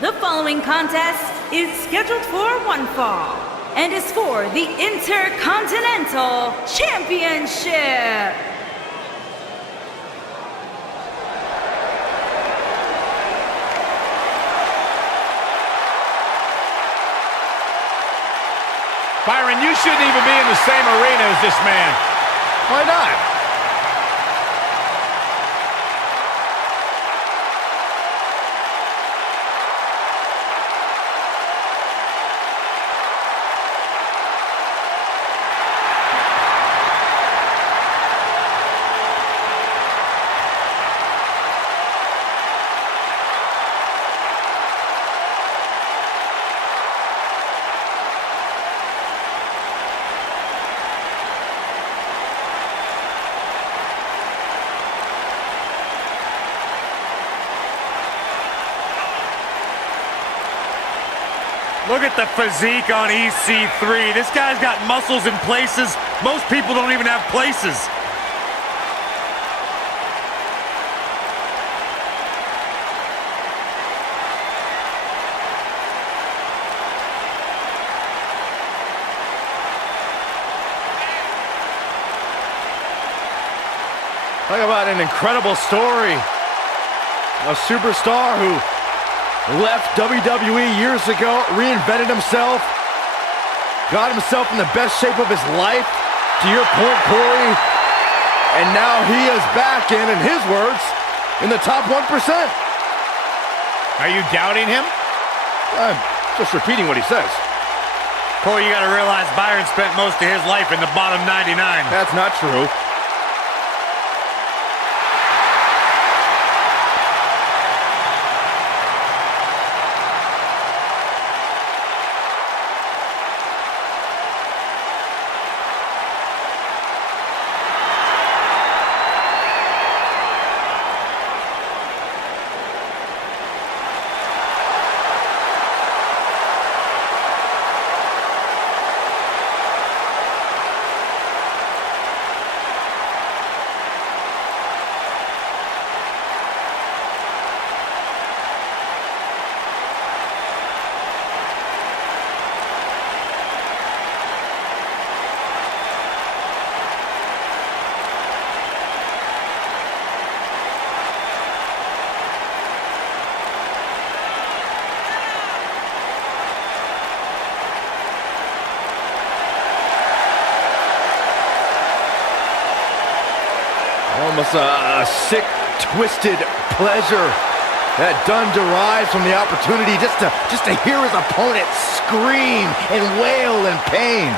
The following contest is scheduled for one fall and is for the Intercontinental Championship. Byron, you shouldn't even be in the same arena as this man. Why not? Look at the physique on EC3. This guy's got muscles in places most people don't even have places. Talk about an incredible story. A superstar who left WWE years ago, reinvented himself, got himself in the best shape of his life, to your point, Corey, and now he is back in his words, in the top 1%. Are you doubting him? I'm just repeating what he says. Corey, you gotta realize Byron spent most of his life in the bottom 99. That's not true. Almost a sick, twisted pleasure that Dunne derives from the opportunity just to hear his opponent scream and wail in pain.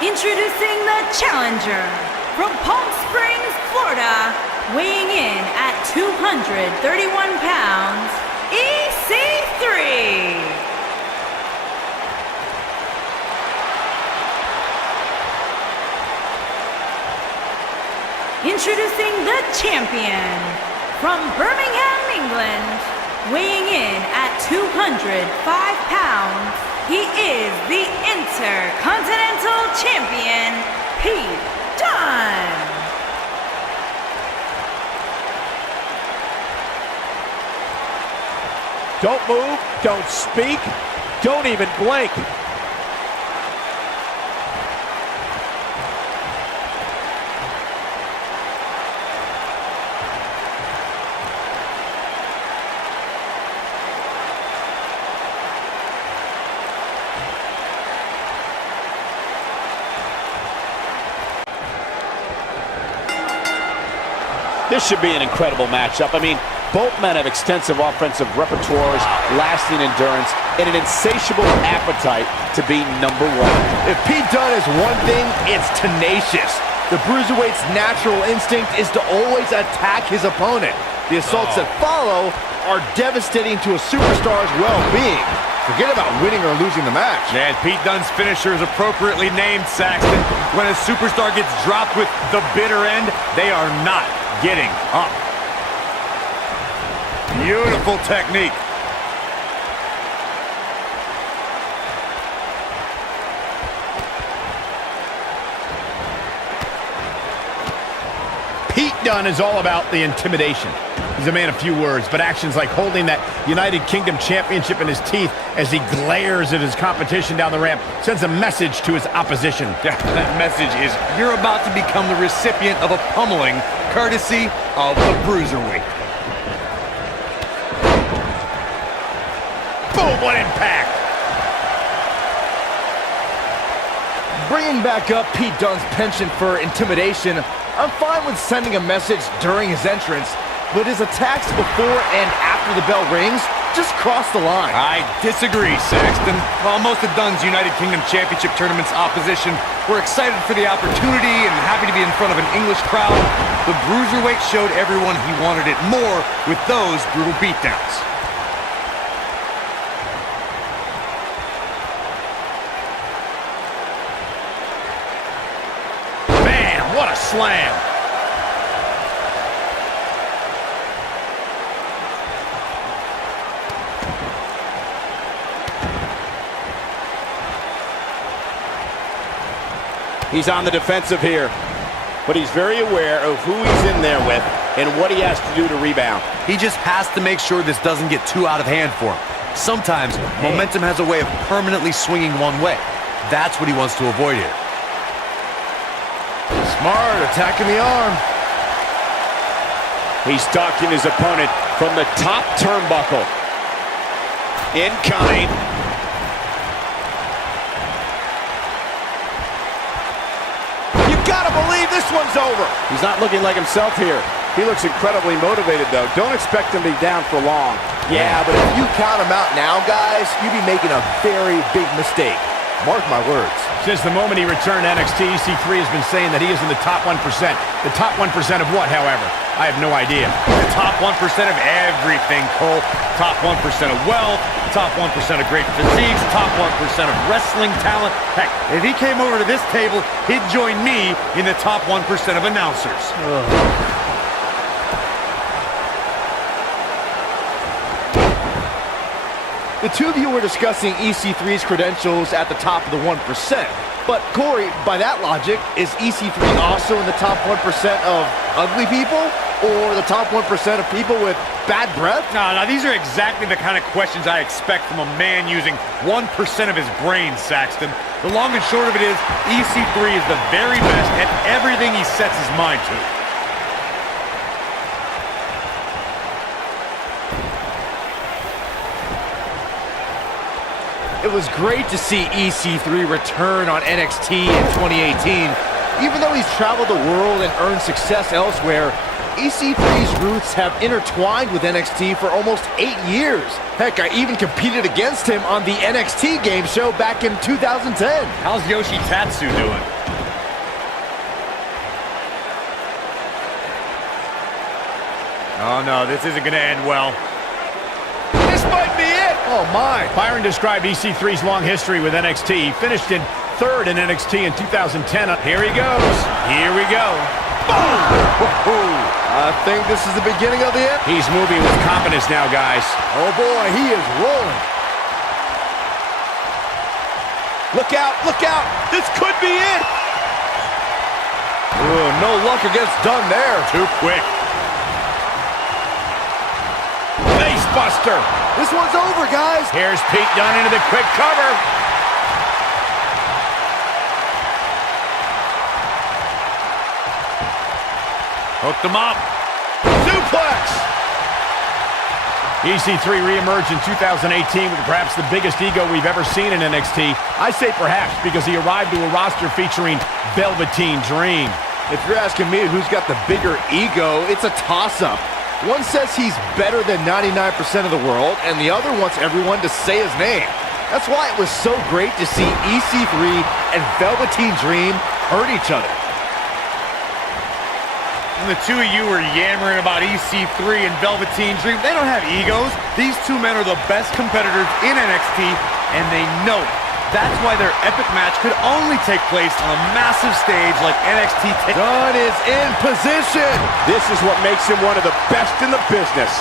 Introducing the challenger from Palm Springs, Florida, weighing in at 231 pounds, EC3. Introducing the champion from Birmingham, England, weighing in at 205 pounds, he is the Intercontinental Champion, Dunne. Don't move, don't speak, don't even blink. This should be an incredible matchup. I mean, both men have extensive offensive repertoires, lasting endurance, and an insatiable appetite to be number one. If Pete Dunne is one thing, it's tenacious. The Bruiserweight's natural instinct is to always attack his opponent. The assaults that follow are devastating to a superstar's well-being. Forget about winning or losing the match. And Pete Dunne's finisher is appropriately named, Saxton. When a superstar gets dropped with the bitter end, they are not getting up. Beautiful technique. Pete Dunne is all about the intimidation. He's a man of few words, but actions like holding that United Kingdom Championship in his teeth as he glares at his competition down the ramp sends a message to his opposition. Yeah, that message is you're about to become the recipient of a pummeling courtesy of the Bruiserweight. Boom, what impact! Bringing back up Pete Dunne's penchant for intimidation, I'm fine with sending a message during his entrance, but his attacks before and after the bell rings just cross the line. I disagree, Saxton. While most of Dunne's United Kingdom Championship Tournament's opposition were excited for the opportunity and happy to be in front of an English crowd, the Bruiserweight showed everyone he wanted it more with those brutal beatdowns. Man, what a slam! He's on the defensive here, but he's very aware of who he's in there with and what he has to do to rebound. He just has to make sure this doesn't get too out of hand for him. Sometimes momentum has a way of permanently swinging one way. That's what he wants to avoid here. Smart, attacking the arm. He's stalking his opponent from the top turnbuckle. In kind. Gotta believe this one's over. He's not looking like himself here. He looks incredibly motivated, though. Don't expect him to be down for long. Yeah, but if you count him out now, guys, you'd be making a very big mistake. Mark my words. Since the moment he returned to NXT, EC3 has been saying that he is in the top 1%. The top 1% of what, however? I have no idea. The top 1% of everything, Cole. Top 1% of wealth, top 1% of great physiques, top 1% of wrestling talent. Heck, if he came over to this table, he'd join me in the top 1% of announcers. The two of you were discussing EC3's credentials at the top of the 1%. But, Corey, by that logic, is EC3 also in the top 1% of ugly people? Or the top 1% of people with bad breath? No, these are exactly the kind of questions I expect from a man using 1% of his brain, Saxton. The long and short of it is, EC3 is the very best at everything he sets his mind to. It was great to see EC3 return on NXT in 2018. Even though he's traveled the world and earned success elsewhere, EC3's roots have intertwined with NXT for almost 8 years. Heck, I even competed against him on the NXT game show back in 2010. How's Yoshi Tatsu doing? Oh no, this isn't gonna end well. This might be it! Oh my! Byron described EC3's long history with NXT. He finished in 3rd in NXT in 2010. Here he goes. Here we go. Boom! I think this is the beginning of the end. He's moving with confidence now, guys. Oh boy, he is rolling. Look out, look out! This could be it! Ooh, no luck against Dunne there. Too quick. Facebuster. This one's over, guys. Here's Pete Dunne into the quick cover. Hooked him up. Suplex. EC3 reemerged in 2018 with perhaps the biggest ego we've ever seen in NXT. I say perhaps because he arrived to a roster featuring Velveteen Dream. If you're asking me who's got the bigger ego, it's a toss-up. One says he's better than 99% of the world, and the other wants everyone to say his name. That's why it was so great to see EC3 and Velveteen Dream hurt each other. When the two of you were yammering about EC3 and Velveteen Dream, they don't have egos. These two men are the best competitors in NXT, and they know it. That's why their epic match could only take place on a massive stage like NXT. Dunne is in position. This is what makes him one of the best in the business.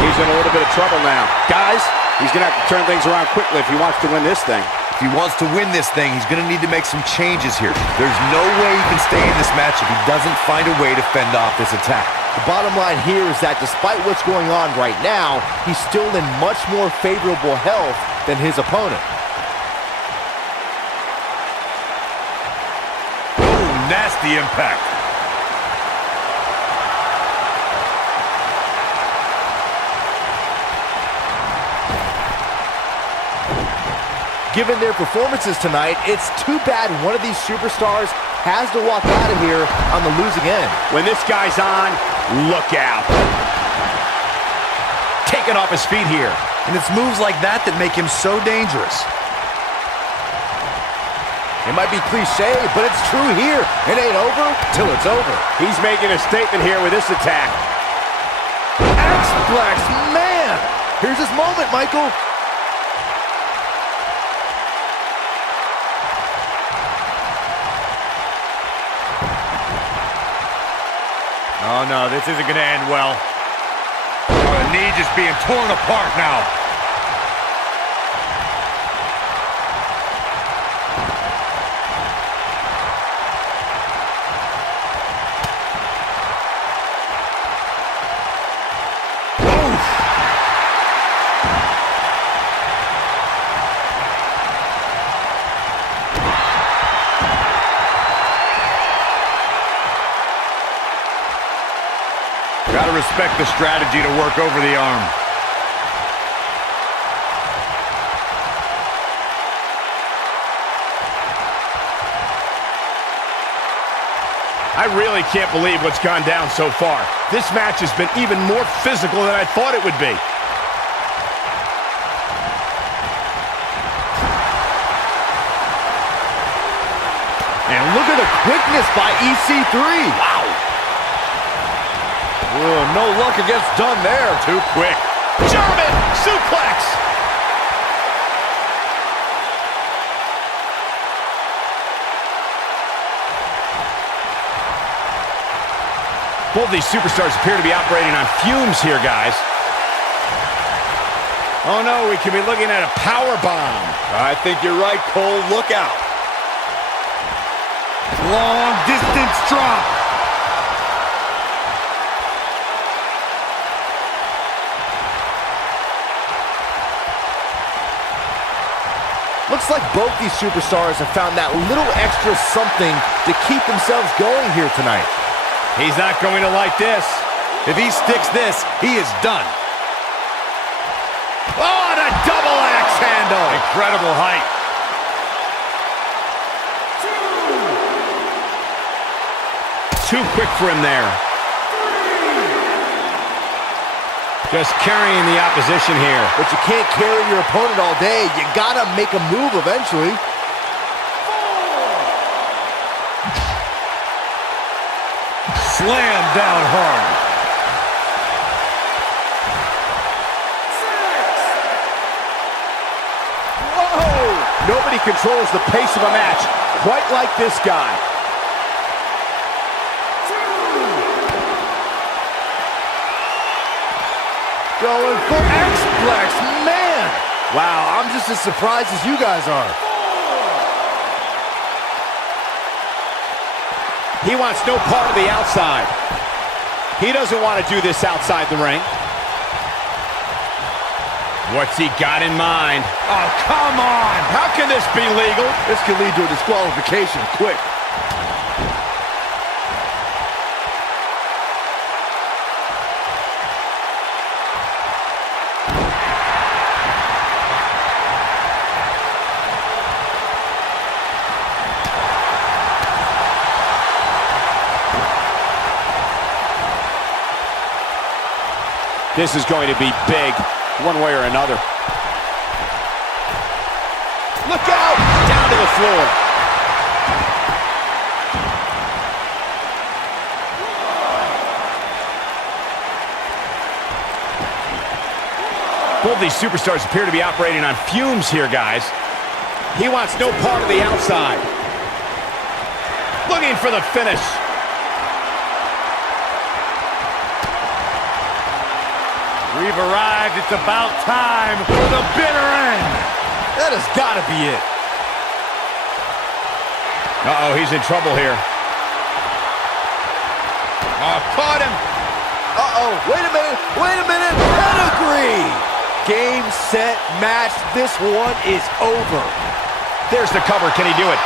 He's in a little bit of trouble now. Guys, he's going to have to turn things around quickly if he wants to win this thing. If he wants to win this thing, he's going to need to make some changes here. There's no way he can stay in this match if he doesn't find a way to fend off this attack. The bottom line here is that despite what's going on right now, he's still in much more favorable health than his opponent. Oh, nasty impact. Given their performances tonight, it's too bad one of these superstars has to walk out of here on the losing end. When this guy's on, look out. Taken off his feet here. And it's moves like that that make him so dangerous. It might be cliche, but it's true here. It ain't over till it's over. He's making a statement here with this attack. X-Flex, man! Here's his moment, Michael. Oh no, this isn't going to end well. Oh, the knee just being torn apart now. Gotta respect the strategy to work over the arm. I really can't believe what's gone down so far. This match has been even more physical than I thought it would be. And look at the quickness by EC3. Wow. No luck against Dunne there. Too quick. German suplex. Both these superstars appear to be operating on fumes here, guys. Oh no, we could be looking at a power bomb. I think you're right, Cole. Look out. Long distance drop. Looks like both these superstars have found that little extra something to keep themselves going here tonight. He's not going to like this. If he sticks this, he is done. Oh, and a double axe handle. Incredible height. Too quick for him there. Just carrying the opposition here. But you can't carry your opponent all day. You gotta make a move eventually. Slam down hard. 6. Whoa! Nobody controls the pace of a match quite like this guy. 2. Going for X-Flex, man! Wow, I'm just as surprised as you guys are. 4. He wants no part of the outside. He doesn't want to do this outside the ring. What's he got in mind? Oh, come on! How can this be legal? This could lead to a disqualification quick. This is going to be big, one way or another. Look out! Down to the floor. Both these superstars appear to be operating on fumes here, guys. He wants no part of the outside. Looking for the finish. We've arrived. It's about time for the bitter end. That has got to be it. Uh-oh, he's in trouble here. Oh, caught him. Uh-oh, wait a minute. Pedigree. Game, set, match. This one is over. There's the cover. Can he do it?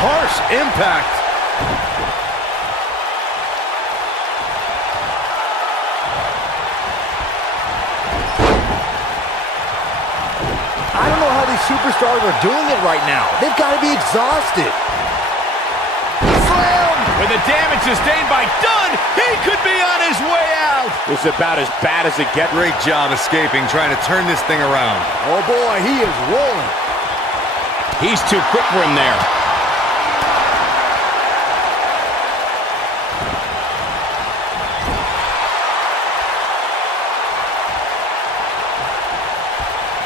Harsh impact. I don't know how these superstars are doing it right now. They've got to be exhausted. Slam! With the damage sustained by Dunne, he could be on his way out. This is about as bad as it gets. Great job escaping, trying to turn this thing around. Oh boy, he is rolling. He's too quick for him there.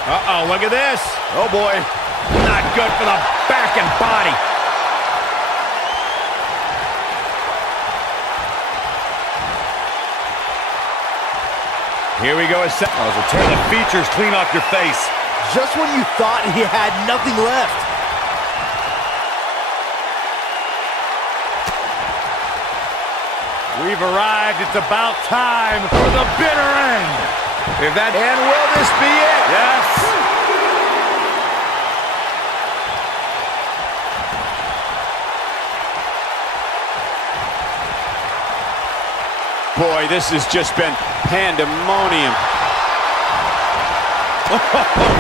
Uh-oh, look at this. Oh, boy. Not good for the back and body. Here we go. Tear the features clean off your face. Just when you thought he had nothing left. We've arrived. It's about time for the bitter end. And will this be it? Yes. Boy, this has just been pandemonium.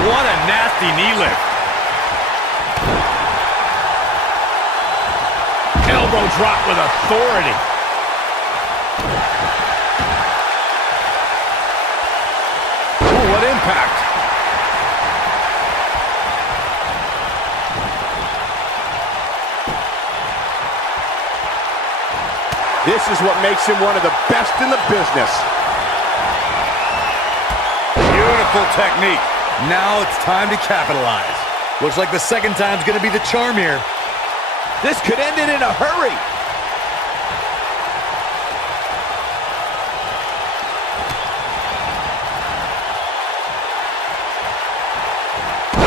What a nasty knee lift. Elbow drop with authority. Oh, what impact. This is what makes him one of the best in the business. Beautiful technique. Now it's time to capitalize. Looks like the second time's gonna be the charm here. This could end it in a hurry.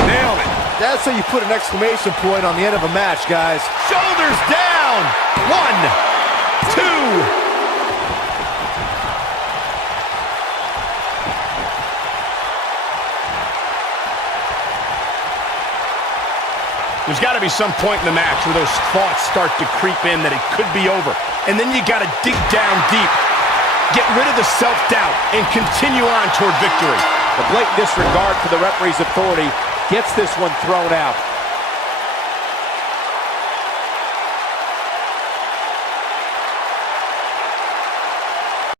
Nailed it. That's how you put an exclamation point on the end of a match, guys. Shoulders down. 1, 2. There's got to be some point in the match where those thoughts start to creep in that it could be over. And then you got to dig down deep, get rid of the self-doubt, and continue on toward victory. The blatant disregard for the referee's authority gets this one thrown out.